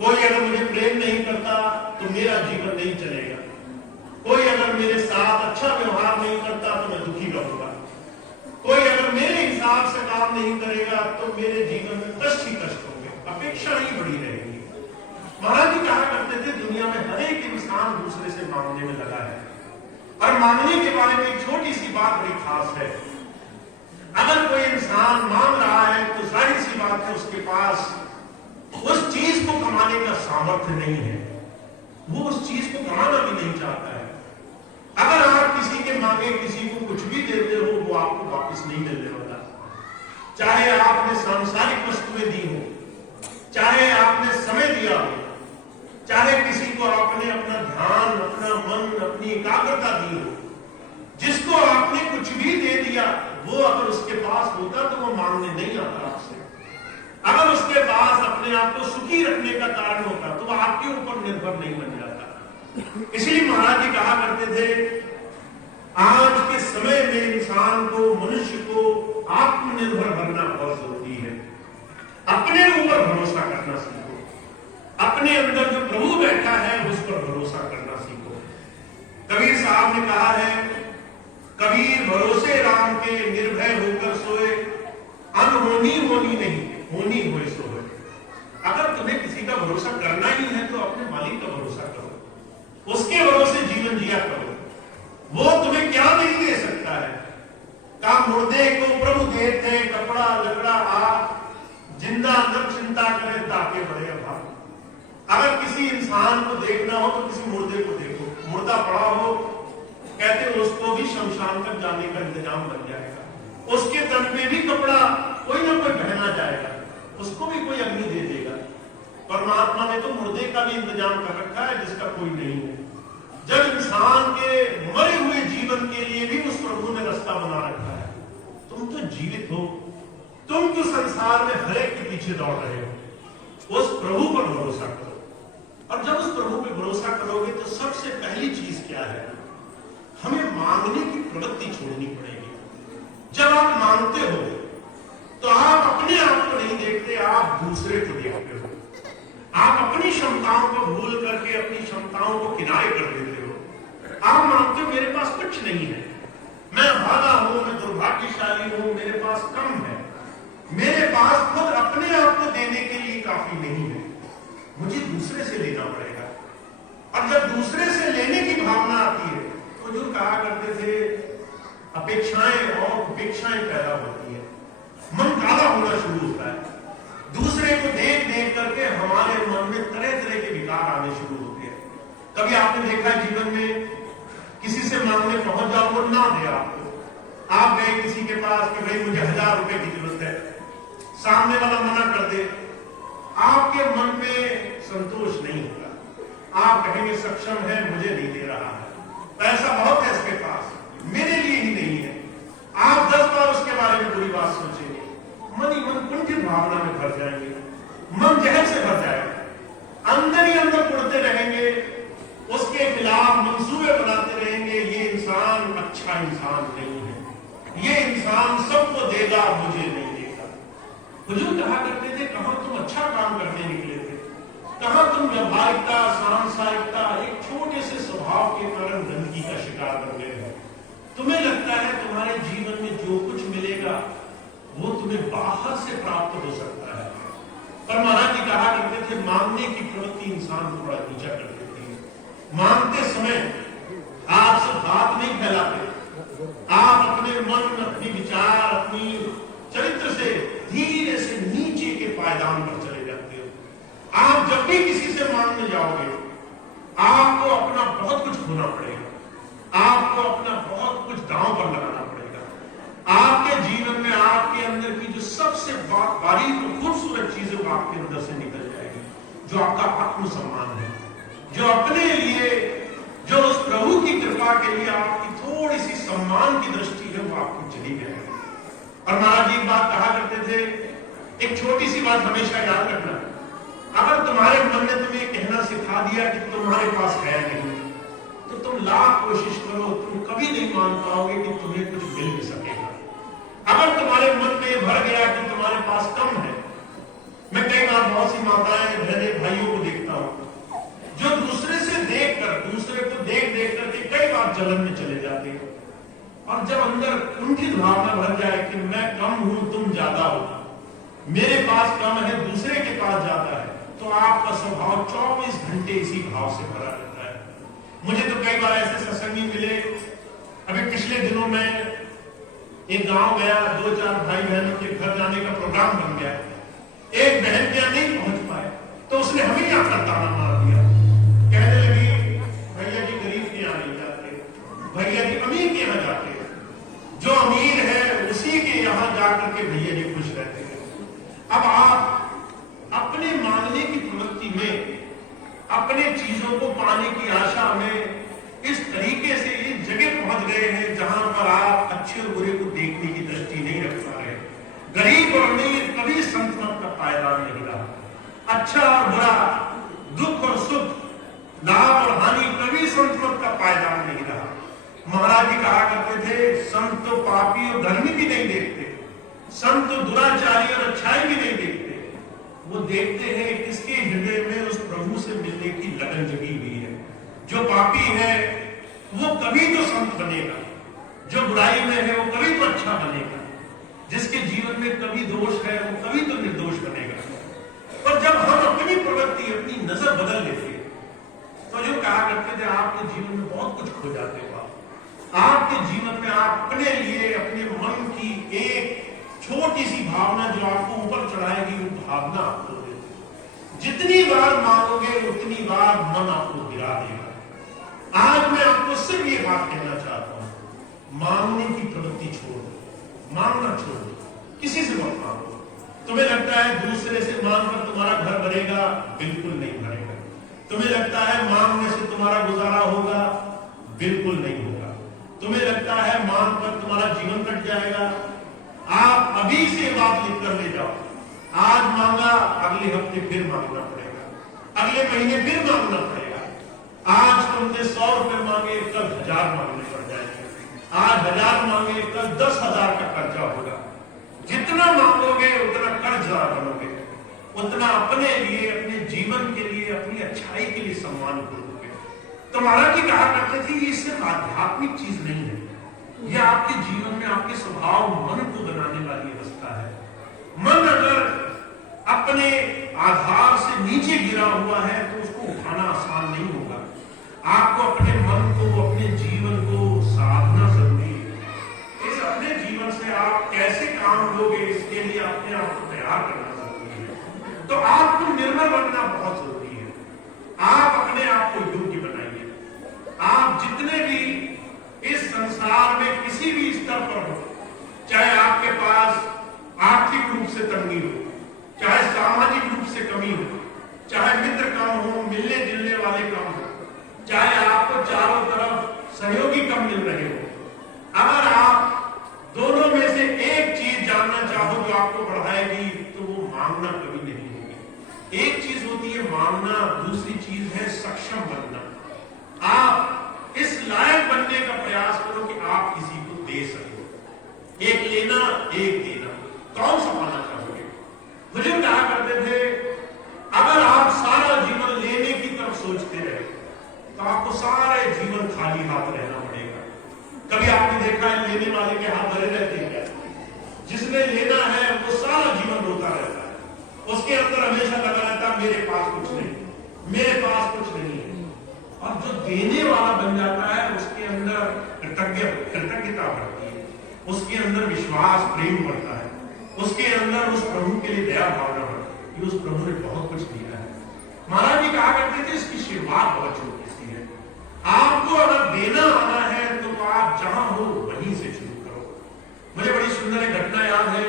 कोई अगर मुझे प्रेम नहीं करता तो मेरा जीवन नहीं चलेगा। कोई अगर मेरे साथ अच्छा व्यवहार नहीं करता तो मैं दुखी रहूंगा। कोई अगर मेरे हिसाब से काम नहीं करेगा तो मेरे जीवन में कष्ट ही कष्ट होंगे, अपेक्षा ही बड़ी रहेगी। महाराज जी कहा करते थे दुनिया में हर एक इंसान दूसरे से मांगने में लगा है, और मांगने के बारे में एक छोटी सी बात बड़ी खास है। अगर कोई इंसान मांग रहा है तो जाहिर सी बात है उसके पास उस चीज को कमाने का सामर्थ्य नहीं है, वो उस चीज को कमाना भी नहीं चाहता है। अगर आप किसी के मांगे किसी को कुछ भी देते हो वो आपको वापस नहीं मिलने वाला। चाहे आपने सांसारिक वस्तुएं दी हो, चाहे आपने समय दिया हो, चाहे किसी को आपने अपना ध्यान, अपना मन, अपनी एकाग्रता दी हो, जिसको आपने कुछ भी दे दिया वो अगर उसके पास होता तो वो मांगने नहीं आता आपसे। अगर उसके पास अपने आप को सुखी रखने का कारण होता तो वो आपके ऊपर निर्भर नहीं बन जाता। इसलिए महाराज जी कहा करते थे आज के समय में इंसान को, मनुष्य को आत्मनिर्भर बनना बहुत जरूरी है। अपने ऊपर भरोसा करना सीखो, अपने अंदर जो प्रभु बैठा है उस पर भरोसा करना सीखो। कबीर साहब ने कहा है, कबीर भरोसे राम के निर्भय होकर सोए, अनहोनी होनी नहीं होनी होए सो होए। अगर तुम्हें किसी का भरोसा करना ही है तो अपने मालिक का भरोसा करो, उसके भरोसे जीवन जिया करो। वो तुम्हें क्या नहीं दे सकता है। का मुर्दे को प्रभु देते कपड़ा लकड़ा आग, जिंदा अंदर चिंता करे ताके बड़े अभाव। अगर किसी इंसान को देखना हो तो किसी मुर्दे को देखो, मुर्दा पड़ा हो कहते उसको भी शमशान तक जाने का इंतजाम बन जाएगा, उसके तन पे भी कपड़ा कोई ना कोई पहना जाएगा, उसको भी कोई अग्नि दे देगा। परमात्मा ने तो मुर्दे का भी इंतजाम कर रखा है जिसका कोई नहीं है। जब इंसान के मरे हुए जीवन के लिए भी उस प्रभु ने रास्ता बना रखा है। तुम तो जीवित हो, तुम तो संसार में हर एक के पीछे दौड़ रहे हो। उस प्रभु पर भरोसा करो, और जब उस प्रभु पर भरोसा करोगे तो सबसे पहली चीज क्या है, हमें मांगने की प्रवृत्ति छोड़नी पड़ेगी। जब आप मांगते हो तो आप अपने आप को नहीं देखते, आप दूसरे को देखते हो। आप अपनी क्षमताओं को भूल करके अपनी क्षमताओं को किनारे कर देते हो। आप मानते हो मेरे पास कुछ नहीं है, मैं अभागा हूं, मैं दुर्भाग्यशाली हूं, मेरे पास कम है, मेरे पास खुद अपने आप को देने के लिए काफी नहीं है, मुझे दूसरे से लेना पड़ेगा। और जब दूसरे से लेने की भावना आती है तो जो कहा करते थे अपेक्षाएं और उपेक्षाएं पैदा होती है, मन काला होना शुरू होता है। दूसरे को देख देख करके हमारे मन में तरह तरह के विकार आने शुरू होते हैं। कभी आपने देखा जीवन में किसी से मांगने पहुंच जाओ वो ना दे आपको, आप गए किसी के पास कि भाई मुझे 1000 रुपए की जरूरत है, सामने वाला मना कर दे, आपके मन में संतोष नहीं होगा। आप कहेंगे सक्षम है, मुझे नहीं दे रहा है, पैसा बहुत है इसके पास, मेरे लिए ही नहीं है। आप 10 बार उसके बारे में बुरी बात सोचेंगे, मन ही मन कुंठित भावना में भर जाएंगे, मन जहर से भर जाएगा, अंदर ही अंदर उड़ते रहेंगे, उसके खिलाफ मंसूबे बनाते रहेंगे। ये इंसान अच्छा इंसान नहीं है, ये इंसान सबको देगा, मुझे नहीं देगा। हुजूर कहा करते थे कहां तुम अच्छा काम करने निकले थे, कहां तुम व्यावहारिकता, सांसारिकता, एक छोटे से स्वभाव के कारण गंदगी का शिकार बन गए हो। तुम्हें लगता है तुम्हारे जीवन में जो कुछ मिलेगा वो तुम्हें बाहर से प्राप्त हो सकता है। पर महाराज जी कहा करते थे मांगने की प्रवृत्ति इंसान को बड़ा नीचा कर देती है। मांगते समय आप सब बात नहीं फैलाते, आप अपने मन, अपने विचार, अपनी चरित्र से धीरे से नीचे के पायदान पर चले जाते हो। आप जब भी किसी से मांगने जाओगे आपको अपना बहुत कुछ खोना पड़ेगा, आपको अपना बहुत कुछ दांव पर लगाना पड़ेगा। आपके जीवन में आपके अंदर की जो सबसे बारीक और खूबसूरत चीजें वो आपके अंदर से निकल जाएगी, जो आपका आत्मसम्मान है, जो अपने लिए, जो उस प्रभु की कृपा के लिए आपकी थोड़ी सी सम्मान की दृष्टि है वो आपको चली जाएगी। और महाराज जी एक बात कहा करते थे, एक छोटी सी बात हमेशा याद रखना, अगर तुम्हारे मन ने तुम्हें कहना सिखा दिया कि तुम्हारे पास है नहीं तो तुम लाख कोशिश करो, तुम कभी नहीं मान पाओगे कि तुम्हें कुछ मिल भी सकेगा। अगर तुम्हारे मन में भर गया कि तुम्हारे पास कम है, मैं कई बार बहुत सी माताएं बहने भाइयों को चलन में चले जाते हैं। और जब अंदर कुंठित भावना भर जाए कि मैं कम हूं, तुम ज्यादा हो, मेरे पास कम है, दूसरे के पास ज्यादा है, तो आपका स्वभाव 24 घंटे इसी भाव से भरा रहता है। मुझे तो कई बार ऐसे सत्संगी मिले, अभी पिछले दिनों में एक गांव गया, 2-4 भाई बहनों के घर जाने का प्रोग्राम बन गया। एक बहन क्या नहीं पहुंच पाए, तो उसने हमें यहाँ पर ताना मार दिया, कहने लगी भैया जी गरीब के यहाँ नहीं जाते, भैया जी अमीर के यहाँ जाते हैं, जो अमीर है उसी के यहाँ जाकर के भैया जी खुश रहते हैं। अब आप अपने मांगने की प्रवृत्ति में, अपने चीजों को पाने की आशा में इस तरीके से इस जगह पहुंच गए हैं जहां पर आप अच्छे और बुरे को देखने की दृष्टि नहीं रख पा रहे। गरीब और अमीर कभी संतमत का पायदान नहीं रहा। अच्छा और बुरा, दुख और सुख, लाभ और हानि कभी संतमत का पायदान नहीं रहा। महाराज जी कहा करते थे, संत तो पापी और धर्मी भी नहीं देखते, संत तो दुराचारी और अच्छाई भी नहीं देखते, वो देखते हैं किसके हृदय में उस प्रभु से मिलने की लगन जगी हुई है। जो पापी है वो कभी तो संत बनेगा, जो बुराई में है वो कभी तो अच्छा बनेगा, जिसके जीवन में कभी दोष है वो कभी तो निर्दोष बनेगा। पर जब हम अपनी प्रवृत्ति, अपनी नजर बदल लेते हैं, तो जो कहा करते थे आपके जीवन में बहुत कुछ खो जाते हो। आपके जीवन में आप अपने लिए, अपने मन की एक छोटी सी भावना जो आपको ऊपर चढ़ाएगी, वो भावना आपको देती। जितनी बार मांगोगे उतनी बार मन आपको गिरा देगा। आज मैं आपको सिर्फ ये बात कहना चाहता हूं, मांगने की प्रवृत्ति छोड़ दो, मांगना छोड़ दो, किसी से मत मांगो। तुम्हें लगता है दूसरे से मांगकर तुम्हारा घर भरेगा, बिल्कुल नहीं भरेगा। तुम्हें लगता है मांगने से तुम्हारा गुजारा होगा, बिल्कुल नहीं होगा। तुम्हें लगता है मांग कर तुम्हारा जीवन कट जाएगा, आप अभी से बात लिख कर ले जाओ। आज मांगा, अगले हफ्ते फिर मांगना पड़ेगा, अगले महीने फिर मांगना पड़ेगा। आज तुमने 100 रुपए मांगे, कल 1000 मांगने पड़ जाएंगे। आज 1000 मांगे, कल 10,000 का कर्जा होगा। जितना मांगोगे उतना कर्जदार बनोगे, उतना अपने लिए, अपने जीवन के लिए, अपनी अच्छाई के लिए सम्मान करोगे। तो महाराज जी कहा करते थे ये सिर्फ आध्यात्मिक चीज नहीं है, यह आपके जीवन में आपके स्वभाव, मन को बनाने वाली अवस्था है। मन अगर अपने आधार से नीचे गिरा हुआ है तो उसको उठाना आसान नहीं होगा। आपको अपने मन को, अपने जीवन को साधना जरूरी है। इस अपने जीवन से आप कैसे काम लोगे, इसके लिए अपने आप को तैयार करना जरूरी है। तो आपको निर्मल बनना बहुत जरूरी है। आप अपने आप को योग्य बनाइए। आप जितने भी इस संसार में किसी भी स्तर पर हो, चाहे आपके पास आर्थिक रूप से तंगी हो, चाहे सामाजिक रूप से कमी हो, चाहे मित्र कम हो, मिलने जुलने वाले कम हो, चाहे आपको चारों तरफ सहयोगी कम मिल रहे हो, अगर आप दोनों में से एक चीज जानना चाहो जो आपको बढ़ाएगी, तो वो मांगना कभी नहीं होगी। एक चीज होती है मांगना, दूसरी चीज है सक्षम बनना। आप इस लायक बनने का प्रयास करो कि आप किसी को दे सको। एक लेना, एक देना, कौन सा पाना चाहोगे? हुजूर कहा करते थे, अगर आप सारा जीवन लेने की तरफ सोचते रहे तो आपको सारे जीवन खाली हाथ रहना पड़ेगा। कभी आपने देखा है लेने वाले के हाथ भरे रहते हैं क्या? जिसने लेना है वो सारा जीवन रोता रहता है, उसके अंदर हमेशा लगा रहता है मेरे पास कुछ नहीं, मेरे पास कुछ नहीं है। और जो देने वाला बन जाता है उसके अंदर कृतज्ञता बढ़ती है, उसके अंदर विश्वास, प्रेम बढ़ता है, उसके अंदर उस प्रभु के लिए दया भावना बढ़ती है कि उस प्रभु ने बहुत कुछ दिया है। महाराज जी कहा करते थे इसकी शुरुआत बहुत छोटी सी है। आपको अगर देना आना है तो आप जहां हो वहीं से शुरू करो। मुझे बड़ी सुंदर एक घटना याद है।